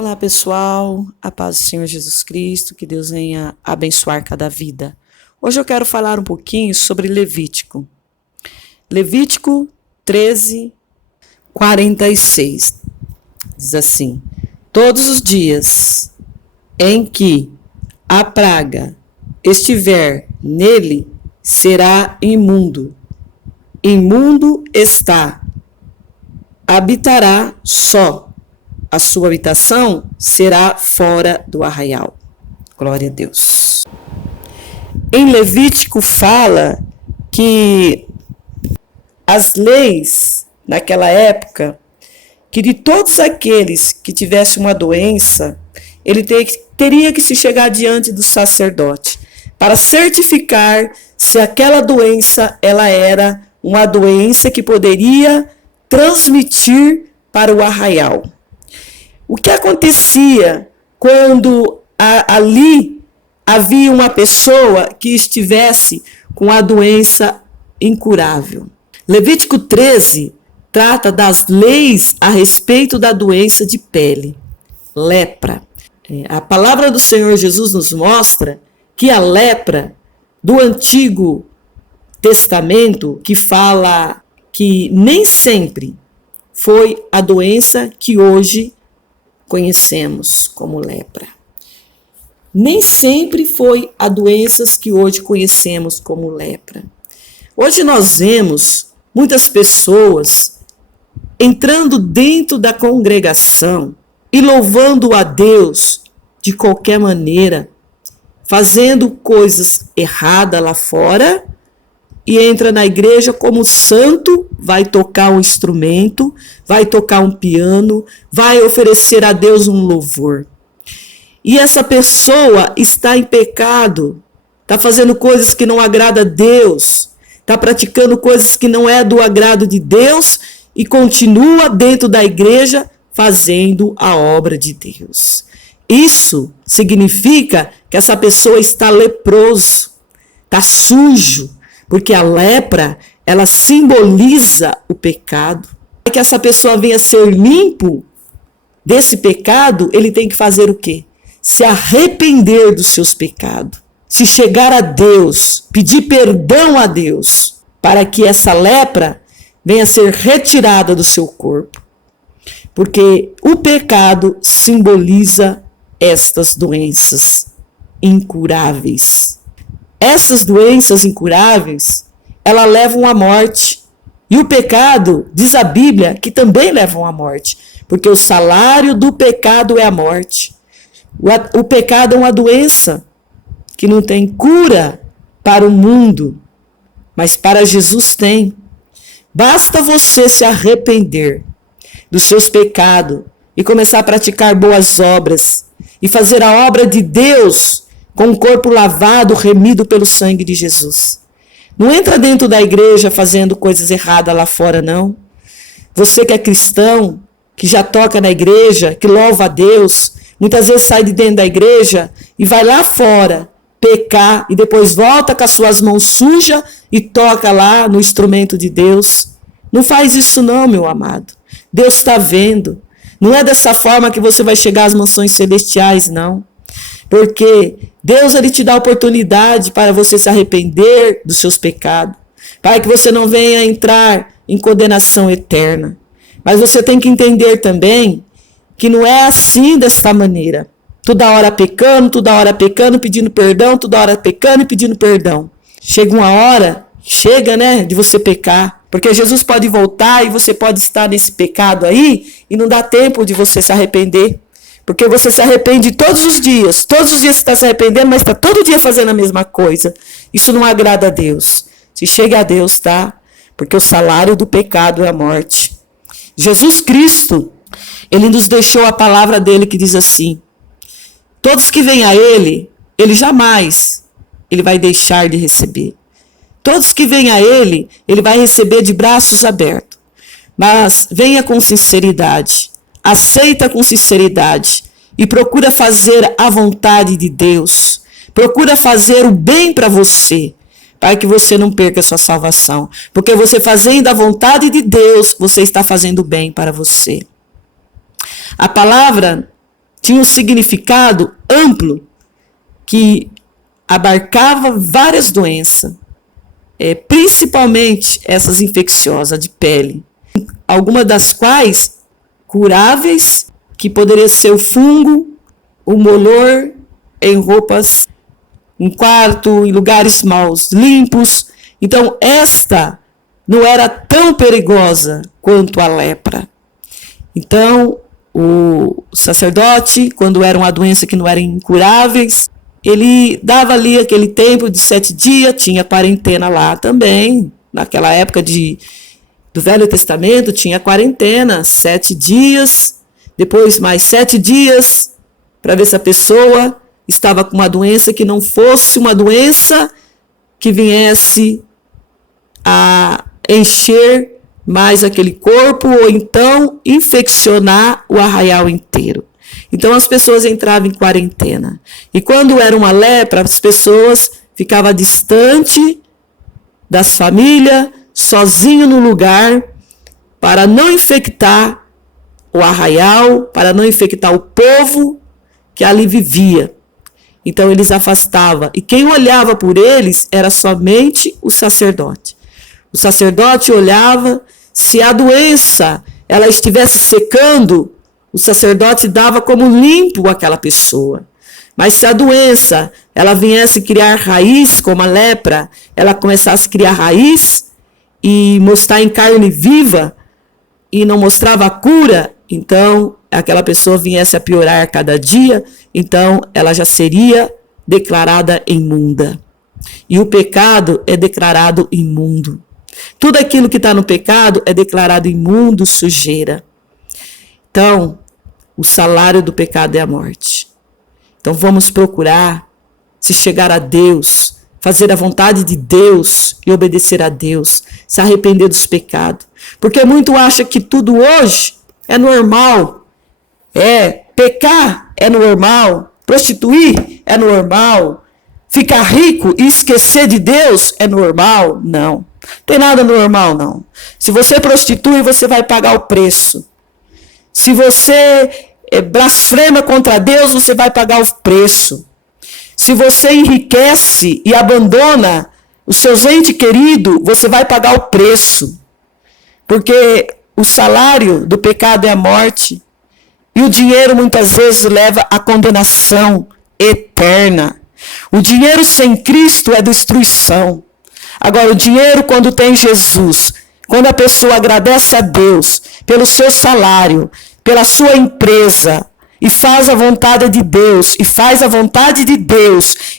Olá pessoal, a paz do Senhor Jesus Cristo, que Deus venha abençoar cada vida. Hoje eu quero falar um pouquinho sobre Levítico. Levítico 13, 46, diz assim: todos os dias em que a praga estiver nele, será imundo. Imundo está, habitará só. A sua habitação será fora do arraial. Glória a Deus. Em Levítico fala que as leis naquela época, que de todos aqueles que tivessem uma doença, ele teria que se chegar diante do sacerdote para certificar se aquela doença ela era uma doença que poderia transmitir para o arraial. O que acontecia quando ali havia uma pessoa que estivesse com a doença incurável? Levítico 13 trata das leis a respeito da doença de pele, lepra. A palavra do Senhor Jesus nos mostra que a lepra do Antigo Testamento, que fala que nem sempre foi a doença que hoje conhecemos como lepra. Nem sempre foi a doenças que hoje conhecemos como lepra. Hoje nós vemos muitas pessoas entrando dentro da congregação e louvando a Deus de qualquer maneira, fazendo coisas erradas lá fora, e entra na igreja como santo, vai tocar um instrumento, vai tocar um piano, vai oferecer a Deus um louvor. E essa pessoa está em pecado, está fazendo coisas que não agradam a Deus, está praticando coisas que não é do agrado de Deus e continua dentro da igreja fazendo a obra de Deus. Isso significa que essa pessoa está leproso, está sujo, porque a lepra, ela simboliza o pecado. Para que essa pessoa venha ser limpo desse pecado, ele tem que fazer o quê? Se arrepender dos seus pecados. Se chegar a Deus, pedir perdão a Deus, para que essa lepra venha ser retirada do seu corpo. Porque o pecado simboliza estas doenças incuráveis. Essas doenças incuráveis, elas levam à morte. E o pecado, diz a Bíblia, que também levam à morte. Porque o salário do pecado é a morte. O pecado é uma doença que não tem cura para o mundo, mas para Jesus tem. Basta você se arrepender dos seus pecados e começar a praticar boas obras e fazer a obra de Deus com o corpo lavado, remido pelo sangue de Jesus. Não entra dentro da igreja fazendo coisas erradas lá fora, não. Você que é cristão, que já toca na igreja, que louva a Deus, muitas vezes sai de dentro da igreja e vai lá fora pecar e depois volta com as suas mãos sujas e toca lá no instrumento de Deus. Não faz isso não, meu amado. Deus está vendo. Não é dessa forma que você vai chegar às mansões celestiais, não. Porque Deus ele te dá oportunidade para você se arrepender dos seus pecados, para que você não venha entrar em condenação eterna. Mas você tem que entender também que não é assim desta maneira. Toda hora pecando, pedindo perdão, toda hora pecando e pedindo perdão. Chega uma hora, de você pecar. Porque Jesus pode voltar e você pode estar nesse pecado aí e não dá tempo de você se arrepender. Porque você se arrepende todos os dias você está se arrependendo, mas está todo dia fazendo a mesma coisa. Isso não agrada a Deus. Se chega a Deus, tá? Porque o salário do pecado é a morte. Jesus Cristo, ele nos deixou a palavra dele que diz assim: todos que vêm a ele jamais ele vai deixar de receber. Todos que vêm a ele vai receber de braços abertos. Mas venha com sinceridade. Aceita com sinceridade e procura fazer a vontade de Deus. Procura fazer o bem para você, para que você não perca a sua salvação. Porque você fazendo a vontade de Deus, você está fazendo bem para você. A palavra tinha um significado amplo que abarcava várias doenças, principalmente essas infecciosas de pele, algumas das quais curáveis, que poderia ser o fungo, o molor em roupas, em quarto, em lugares mal limpos. Então, esta não era tão perigosa quanto a lepra. Então, o sacerdote, quando era uma doença que não era incuráveis, ele dava ali aquele tempo de 7 dias, tinha quarentena lá também. Naquela época do Velho Testamento, tinha quarentena, 7 dias, depois mais 7 dias, para ver se a pessoa estava com uma doença que não fosse uma doença que viesse a encher mais aquele corpo, ou então infeccionar o arraial inteiro. Então as pessoas entravam em quarentena. E quando era uma lepra, as pessoas ficavam distante das famílias, sozinho no lugar, para não infectar o arraial, para não infectar o povo que ali vivia. Então eles afastavam. E quem olhava por eles era somente o sacerdote. O sacerdote olhava, se a doença ela estivesse secando, o sacerdote dava como limpo aquela pessoa. Mas se a doença ela viesse criar raiz, como a lepra, ela começasse a criar raiz e mostrar em carne viva e não mostrava a cura, então aquela pessoa viesse a piorar cada dia, então ela já seria declarada imunda. E o pecado é declarado imundo. Tudo aquilo que está no pecado é declarado imundo, sujeira. Então, o salário do pecado é a morte. Então, vamos procurar se chegar a Deus, fazer a vontade de Deus e obedecer a Deus, se arrepender dos pecados. Porque muito acha que tudo hoje é normal. Pecar é normal, prostituir é normal, ficar rico e esquecer de Deus é normal. Não tem nada normal, não. Se você prostitui, você vai pagar o preço. Se você blasfema contra Deus, você vai pagar o preço. Se você enriquece e abandona os seus entes queridos, você vai pagar o preço. Porque o salário do pecado é a morte. E o dinheiro muitas vezes leva à condenação eterna. O dinheiro sem Cristo é destruição. Agora, o dinheiro quando tem Jesus, quando a pessoa agradece a Deus pelo seu salário, pela sua empresa, e faz a vontade de Deus,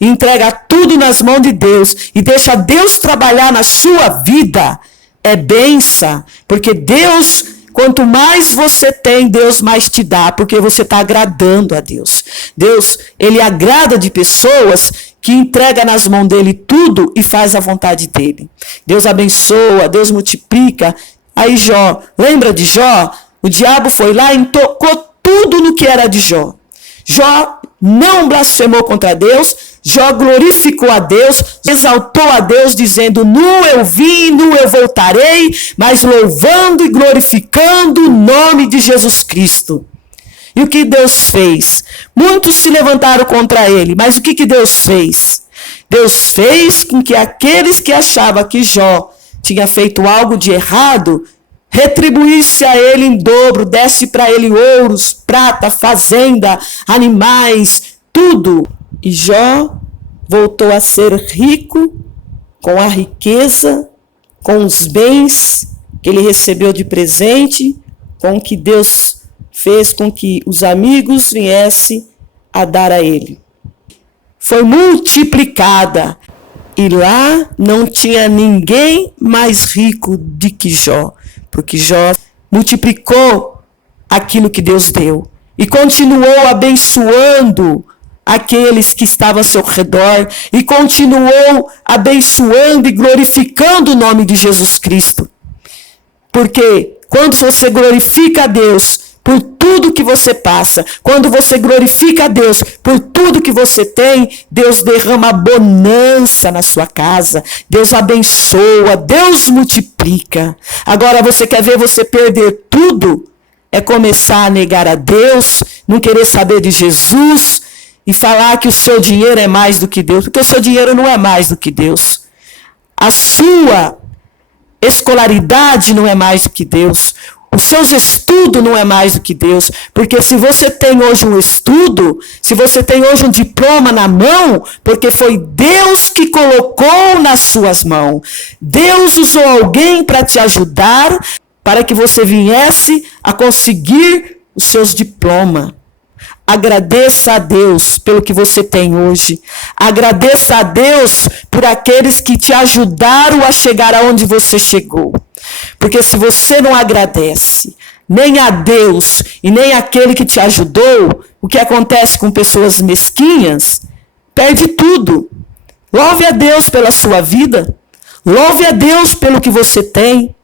e entrega tudo nas mãos de Deus, e deixa Deus trabalhar na sua vida, é bênção, porque Deus, quanto mais você tem, Deus mais te dá, porque você está agradando a Deus. Deus, ele agrada de pessoas que entrega nas mãos dele tudo e faz a vontade dele. Deus abençoa, Deus multiplica. Aí Jó, lembra de Jó? O diabo foi lá e tocou tudo no que era de Jó. Jó não blasfemou contra Deus, Jó glorificou a Deus, exaltou a Deus, dizendo: nu eu vim, nu eu voltarei, mas louvando e glorificando o nome de Jesus Cristo. E o que Deus fez? Muitos se levantaram contra ele, mas o que Deus fez? Deus fez com que aqueles que achavam que Jó tinha feito algo de errado, retribuísse a ele em dobro, desse para ele ouros, prata, fazenda, animais, tudo. E Jó voltou a ser rico com a riqueza, com os bens que ele recebeu de presente, com o que Deus fez com que os amigos viessem a dar a ele. Foi multiplicada. E lá não tinha ninguém mais rico do que Jó, porque Jó multiplicou aquilo que Deus deu e continuou abençoando aqueles que estavam ao seu redor e continuou abençoando e glorificando o nome de Jesus Cristo. Porque quando você glorifica a Deus por tudo que você passa, quando você glorifica a Deus por tudo que você tem, Deus derrama bonança na sua casa, Deus abençoa, Deus multiplica. Agora você quer ver você perder tudo? É começar a negar a Deus, não querer saber de Jesus e falar que o seu dinheiro é mais do que Deus, porque o seu dinheiro não é mais do que Deus. A sua escolaridade não é mais do que Deus. Os seus estudos não é mais do que Deus. Porque se você tem hoje um estudo, se você tem hoje um diploma na mão, porque foi Deus que colocou nas suas mãos. Deus usou alguém para te ajudar, para que você viesse a conseguir os seus diplomas. Agradeça a Deus pelo que você tem hoje. Agradeça a Deus por aqueles que te ajudaram a chegar aonde você chegou. Porque se você não agradece nem a Deus e nem aquele que te ajudou, o que acontece com pessoas mesquinhas, perde tudo. Louve a Deus pela sua vida. Louve a Deus pelo que você tem.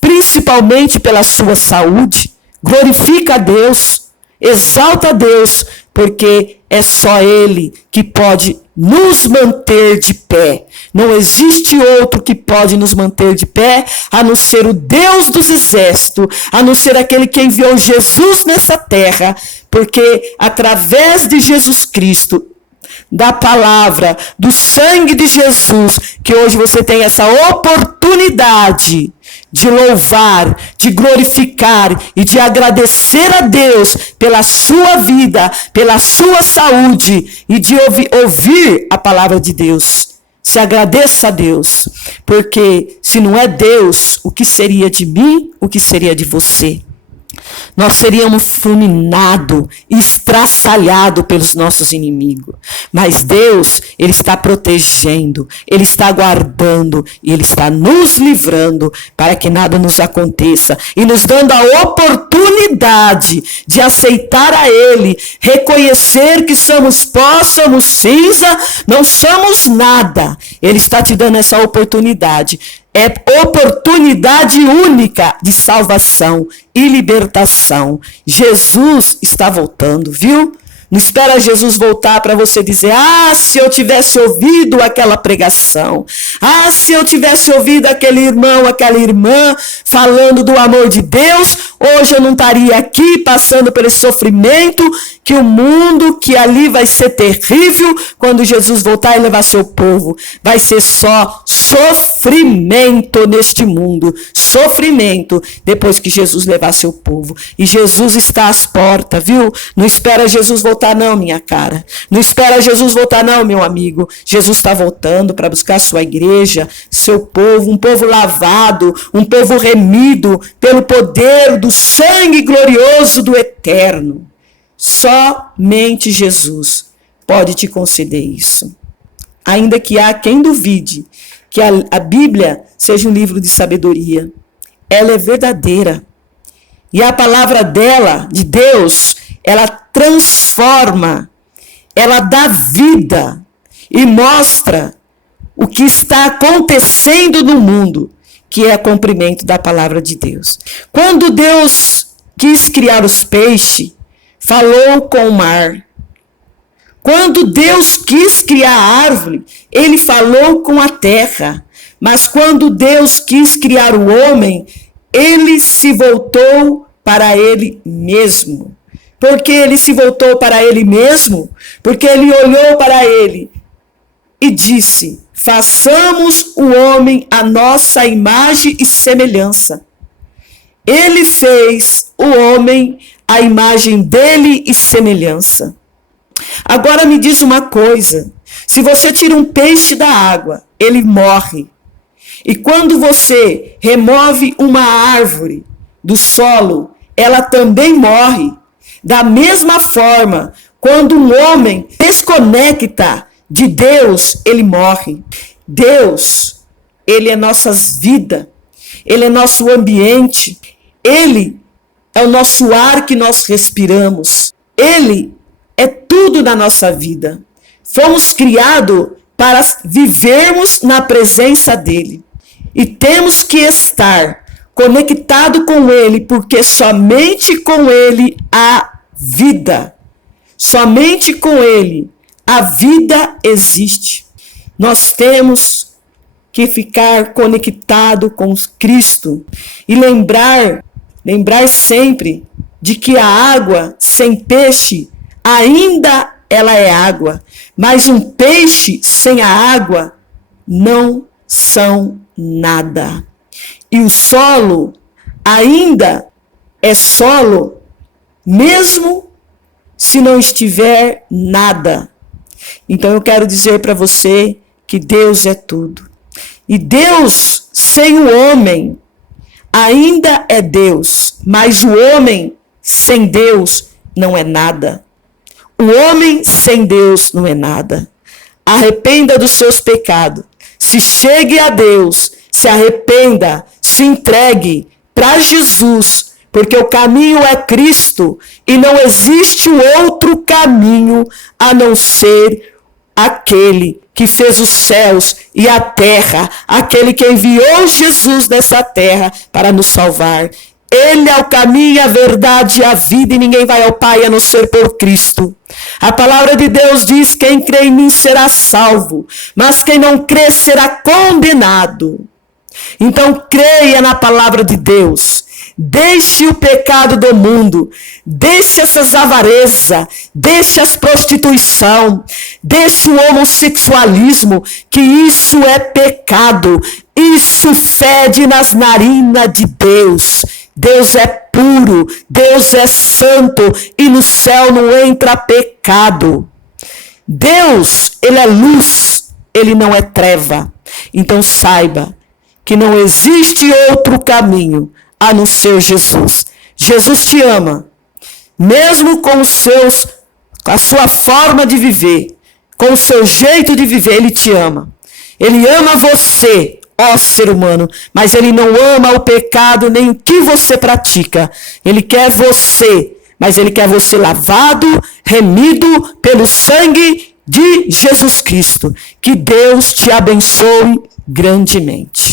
Principalmente pela sua saúde. Glorifica a Deus. Exalta a Deus, porque é só Ele que pode nos manter de pé. Não existe outro que pode nos manter de pé, a não ser o Deus dos exércitos, a não ser aquele que enviou Jesus nessa terra, porque através de Jesus Cristo, da palavra, do sangue de Jesus, que hoje você tem essa oportunidade de louvar, de glorificar e de agradecer a Deus pela sua vida, pela sua saúde e de ouvir a palavra de Deus. Se agradeça a Deus, porque se não é Deus, o que seria de mim, o que seria de você? Nós seríamos fulminados, estraçalhados pelos nossos inimigos. Mas Deus, Ele está protegendo, Ele está guardando e Ele está nos livrando para que nada nos aconteça. E nos dando a oportunidade de aceitar a Ele, reconhecer que somos pó, somos cinza, não somos nada. Ele está te dando essa oportunidade. É oportunidade única de salvação e libertação. Jesus está voltando, viu? Não espera Jesus voltar para você dizer, se eu tivesse ouvido aquela pregação, se eu tivesse ouvido aquele irmão, aquela irmã falando do amor de Deus, hoje eu não estaria aqui passando pelo sofrimento, que o mundo, que ali vai ser terrível, quando Jesus voltar e levar seu povo, vai ser só sofrimento neste mundo, sofrimento, depois que Jesus levar seu povo. E Jesus está às portas, viu? Não espera Jesus voltar não, minha cara. Não espera Jesus voltar não, meu amigo. Jesus está voltando para buscar sua igreja, seu povo, um povo lavado, um povo remido pelo poder do sangue glorioso do Eterno. Somente Jesus pode te conceder isso. Ainda que há quem duvide que a Bíblia seja um livro de sabedoria. Ela é verdadeira. E a palavra dela, de Deus, ela transforma, ela dá vida e mostra o que está acontecendo no mundo, que é o cumprimento da palavra de Deus. Quando Deus quis criar os peixes, falou com o mar. Quando Deus quis criar a árvore, ele falou com a terra. Mas quando Deus quis criar o homem, ele se voltou para ele mesmo. Por que ele se voltou para ele mesmo? Porque ele olhou para ele e disse, façamos o homem à nossa imagem e semelhança. Ele fez o homem à imagem dele e semelhança. Agora me diz uma coisa, se você tira um peixe da água, ele morre. E quando você remove uma árvore do solo, ela também morre. Da mesma forma, quando um homem desconecta de Deus, ele morre. Deus, ele é nossas vidas, ele é nosso ambiente, ele é o nosso ar que nós respiramos, ele é tudo na nossa vida. Fomos criados para vivermos na presença dele. E temos que estar conectado com ele, porque somente com ele há vida. Somente com ele a vida existe. Nós temos que ficar conectado com Cristo e lembrar sempre de que a água sem peixe ainda ela é água, mas um peixe sem a água não são nada. E o solo ainda é solo, mesmo se não estiver nada. Então eu quero dizer para você que Deus é tudo. E Deus sem o homem ainda é Deus, mas o homem sem Deus não é nada. O homem sem Deus não é nada. Arrependa dos seus pecados. Se chegue a Deus, se arrependa, se entregue para Jesus, porque o caminho é Cristo e não existe outro caminho a não ser aquele que fez os céus e a terra, aquele que enviou Jesus nessa terra para nos salvar. Ele é o caminho, a verdade e a vida, e ninguém vai ao Pai a não ser por Cristo. A palavra de Deus diz: quem crê em mim será salvo, mas quem não crê será condenado. Então creia na palavra de Deus. Deixe o pecado do mundo, deixe essas avarezas, deixe as prostituição, deixe o homossexualismo, que isso é pecado, isso fede nas narinas de Deus. Deus é puro, Deus é santo e no céu não entra pecado. Deus, ele é luz, ele não é treva. Então saiba que não existe outro caminho a não ser Jesus. Jesus te ama, mesmo com a sua forma de viver, com o seu jeito de viver, ele te ama. Ele ama você, ó ser humano, mas ele não ama o pecado nem o que você pratica. Ele quer você, mas ele quer você lavado, remido pelo sangue de Jesus Cristo. Que Deus te abençoe grandemente.